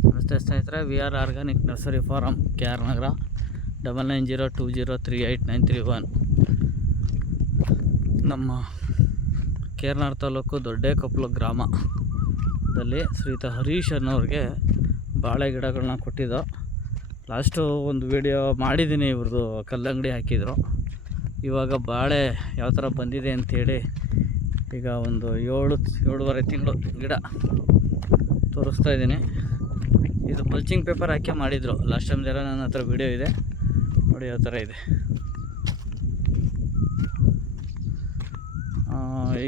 ನಮಸ್ತೆ ಸ್ನೇಹಿತರೆ, V R organic nursery farm K R Nagar double nine zero two zero three eight nine three one. ನಮ್ಮ ಕೇರ್ನಾಡ್ ತಾಲೂಕು ದೊಡ್ಡೇಕೊಪ್ಪಲು ಗ್ರಾಮದಲ್ಲಿ ಶ್ರೀತ ಹರೀಶ್ ಅನ್ನೋರಿಗೆ ಬಾಳೆ ಗಿಡಗಳನ್ನ ಕೊಟ್ಟಿದ್ದು. ಲಾಸ್ಟು ಒಂದು ವಿಡಿಯೋ ಮಾಡಿದ್ದೀನಿ ಇವ್ರದ್ದು ಕಲ್ಲಂಗಡಿ ಹಾಕಿದರು. ಇವಾಗ ಬಾಳೆ ಯಾವ ಥರ ಬಂದಿದೆ ಅಂಥೇಳಿ ಈಗ ಒಂದು ಏಳು, ಏಳುವರೆ ತಿಂಗಳು ಗಿಡ ತೋರಿಸ್ತಾ ಇದ್ದೀನಿ. ಇದು ಮಲ್ಚಿಂಗ್ ಪೇಪರ್ ಹಾಕಿ ಮಾಡಿದರು. ಲಾಸ್ಟ್ ಟೈಮ್ ಜರ ನನ್ನ ಹತ್ರ ವಿಡಿಯೋ ಇದೆ. ನೋಡಿ ಯಾವ ಥರ ಇದೆ.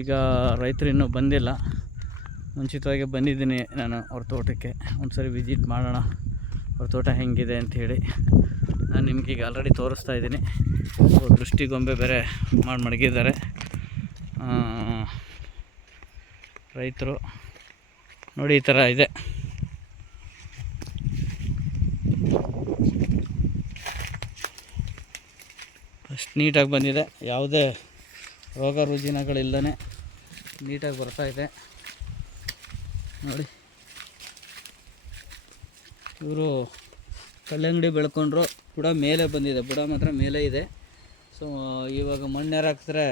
ಈಗ ರೈತರು ಇನ್ನೂ ಬಂದಿಲ್ಲ. ಮುಂಚಿತವಾಗಿ ಬಂದಿದ್ದೀನಿ ನಾನು ಅವ್ರ ತೋಟಕ್ಕೆ. ಒಂದು ಸರಿ ವಿಸಿಟ್ ಮಾಡೋಣ. ಅವ್ರ ತೋಟ ಹೆಂಗಿದೆ ಅಂಥೇಳಿ ನಾನು ನಿಮ್ಗೆ ಈಗ ಆಲ್ರೆಡಿ ತೋರಿಸ್ತಾ ಇದ್ದೀನಿ. ದೃಷ್ಟಿಗೊಂಬೆ ಬೇರೆ ಮಾಡಿ ಮಡಗಿದ್ದಾರೆ. ರೈತರು ನೋಡಿ ಈ ಥರ ಇದೆ. ಅಷ್ಟು ನೀಟಾಗಿ ಬಂದಿದೆ. ಯಾವುದೇ ರೋಗ ರುಜಿನಗಳಿಲ್ಲದೇ ನೀಟಾಗಿ ಬರ್ತಾ ಇದೆ. ನೋಡಿ. ಇವರು ಕಲ್ಲಂಗಡಿ ಬೆಳ್ಕೊಂಡ್ರು. ಬುಡ ಮೇಲೆ ಬಂದಿದೆ. ಬುಡ ಮಾತ್ರ ಮೇಲೆ ಇದೆ. ಸೊ ಇವಾಗ ಮಣ್ಣು ಹಾಕಿದ್ರೆ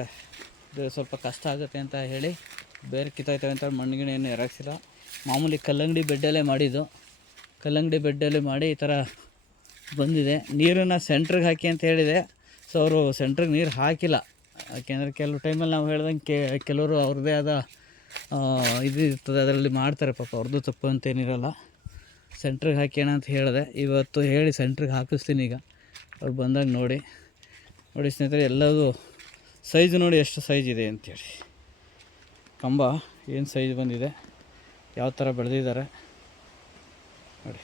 ಇದು ಸ್ವಲ್ಪ ಕಷ್ಟ ಆಗುತ್ತೆ ಅಂತ ಹೇಳಿ ಬೇರೆ ಕಿತ್ತಾಯ್ತವೆ ಅಂತ ಮಣ್ಣಿಗೆ ಏನು ಎರಾಕ್ಸಿಲ್ಲ ಮಾಮೂಲಿ ಕಲ್ಲಂಗಡಿ ಬೆಡ್ಡಲ್ಲೇ ಮಾಡಿದ್ದು. ಕಲ್ಲಂಗಡಿ ಬೆಡ್ಡಲ್ಲಿ ಮಾಡಿ ಈ ಥರ ಬಂದಿದೆ. ನೀರನ್ನು ಸೆಂಟ್ರಿಗೆ ಹಾಕಿ ಅಂತ ಹೇಳಿದೆ. ಸೊ ಅವರು ಸೆಂಟ್ರಿಗೆ ನೀರು ಹಾಕಿಲ್ಲ. ಯಾಕೆಂದರೆ ಕೆಲವು ಟೈಮಲ್ಲಿ ನಾವು ಹೇಳ್ದಂಗೆ ಕೆ, ಕೆಲವರು ಅವ್ರದ್ದೇ ಆದ ಇದು ಇರ್ತದೆ, ಅದರಲ್ಲಿ ಮಾಡ್ತಾರೆ ಪಾಪ. ಅವ್ರದ್ದು ತಪ್ಪು ಅಂತೇನಿರಲ್ಲ ಸೆಂಟ್ರಿಗೆ ಹಾಕೋಣ ಅಂತ ಹೇಳಿದೆ. ಇವತ್ತು ಹೇಳಿ ಸೆಂಟ್ರಿಗೆ ಹಾಕಿಸ್ತೀನಿ ಈಗ. ಅವ್ರು ಬಂದಾಗ ನೋಡಿ. ನೋಡಿ ಸ್ನೇಹಿತರೆ, ಎಲ್ಲದು ಸೈಜ್ ನೋಡಿ ಎಷ್ಟು ಸೈಜ್ ಇದೆ ಅಂತೇಳಿ. ಕಂಬ, ಏನು ಸೈಜ್ ಬಂದಿದೆ? ಯಾವ ಥರ ಬೆಳೆದಿದ್ದಾರೆ? ನೋಡಿ.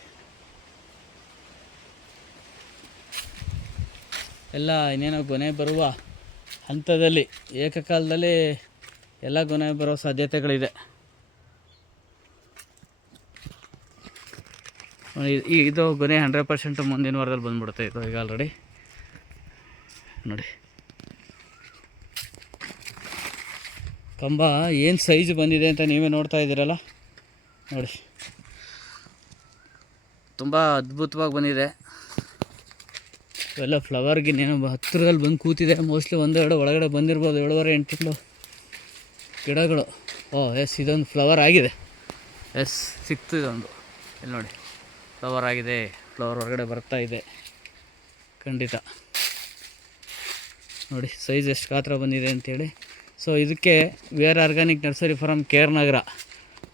ಎಲ್ಲ ಇನ್ನೇನೋ ಗೊನೆ ಬರುವ ಹಂತದಲ್ಲಿ, ಏಕಕಾಲದಲ್ಲಿ ಎಲ್ಲ ಗೊನೆ ಬರುವ ಸಾಧ್ಯತೆಗಳಿದೆ. ಈ- ಇದು ಗೊನೆ ಹಂಡ್ರೆಡ್ ಪರ್ಸೆಂಟ್ ಮುಂದಿನ ವಾರದಲ್ಲಿ ಬಂದುಬಿಡುತ್ತೆ ಇದು ಈಗ ಆಲ್ರೆಡಿ ನೋಡಿ. ಕಂಬ, ಏನು ಸೈಜ್ ಬಂದಿದೆ ಅಂತ ನೀವೇ ನೋಡ್ತಾ ಇದ್ದೀರಲ್ಲ? ನೋಡಿ. ತುಂಬ ಅದ್ಭುತವಾಗಿ ಬಂದಿದೆ. ಇವೆಲ್ಲ ಫ್ಲವರ್ಗೆ ಏನೋ ಹತ್ತಿರದಲ್ಲಿ ಬಂದು ಕೂತಿದೆ. ಮೋಸ್ಟ್ಲಿ ಒಂದೆರಡು, ಒಳಗಡೆ ಬಂದಿರ್ಬೋದು. ಏಳುವರೆ, ಎಂಟು ಗಿಡಗಳು. ಓ ಎಸ್ ಇದೊಂದು ಫ್ಲವರ್ ಆಗಿದೆ. ಎಸ್ ಸಿಕ್ತು ಇದೊಂದು. ಇಲ್ಲಿ ನೋಡಿ. ಫ್ಲವರ್ ಆಗಿದೆ. ಫ್ಲವರ್ ಹೊರಗಡೆ ಬರ್ತಾ ಇದೆ. ಖಂಡಿತ. ನೋಡಿ ಸೈಜ್ ಎಷ್ಟು ಗಾತ್ರ ಬಂದಿದೆ ಅಂತೇಳಿ. ಸೊ ಇದಕ್ಕೆ V R organic nursery farm K R Nagar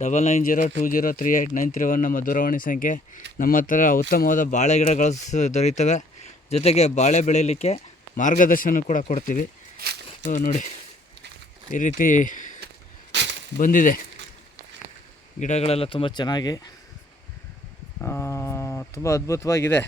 double nine zero two zero three eight nine three one ನಮ್ಮ ದೂರವಾಣಿ ಸಂಖ್ಯೆ. ನಮ್ಮ ಹತ್ರ ಉತ್ತಮವಾದ ಬಾಳೆ ಗಿಡಗಳು ದೊರೆಯುತ್ತವೆ ಜೊತೆಗೆ ಬಾಳೆ ಬೆಳೀಲಿಕ್ಕೆ ಮಾರ್ಗದರ್ಶನ ಕೂಡ ಕೊಡ್ತೀವಿ. ಸೊ ನೋಡಿ, ಈ ರೀತಿ ಬಂದಿದೆ. ಗಿಡಗಳೆಲ್ಲ ತುಂಬ ಚೆನ್ನಾಗಿ ತುಂಬ ಅದ್ಭುತವಾಗಿದೆ.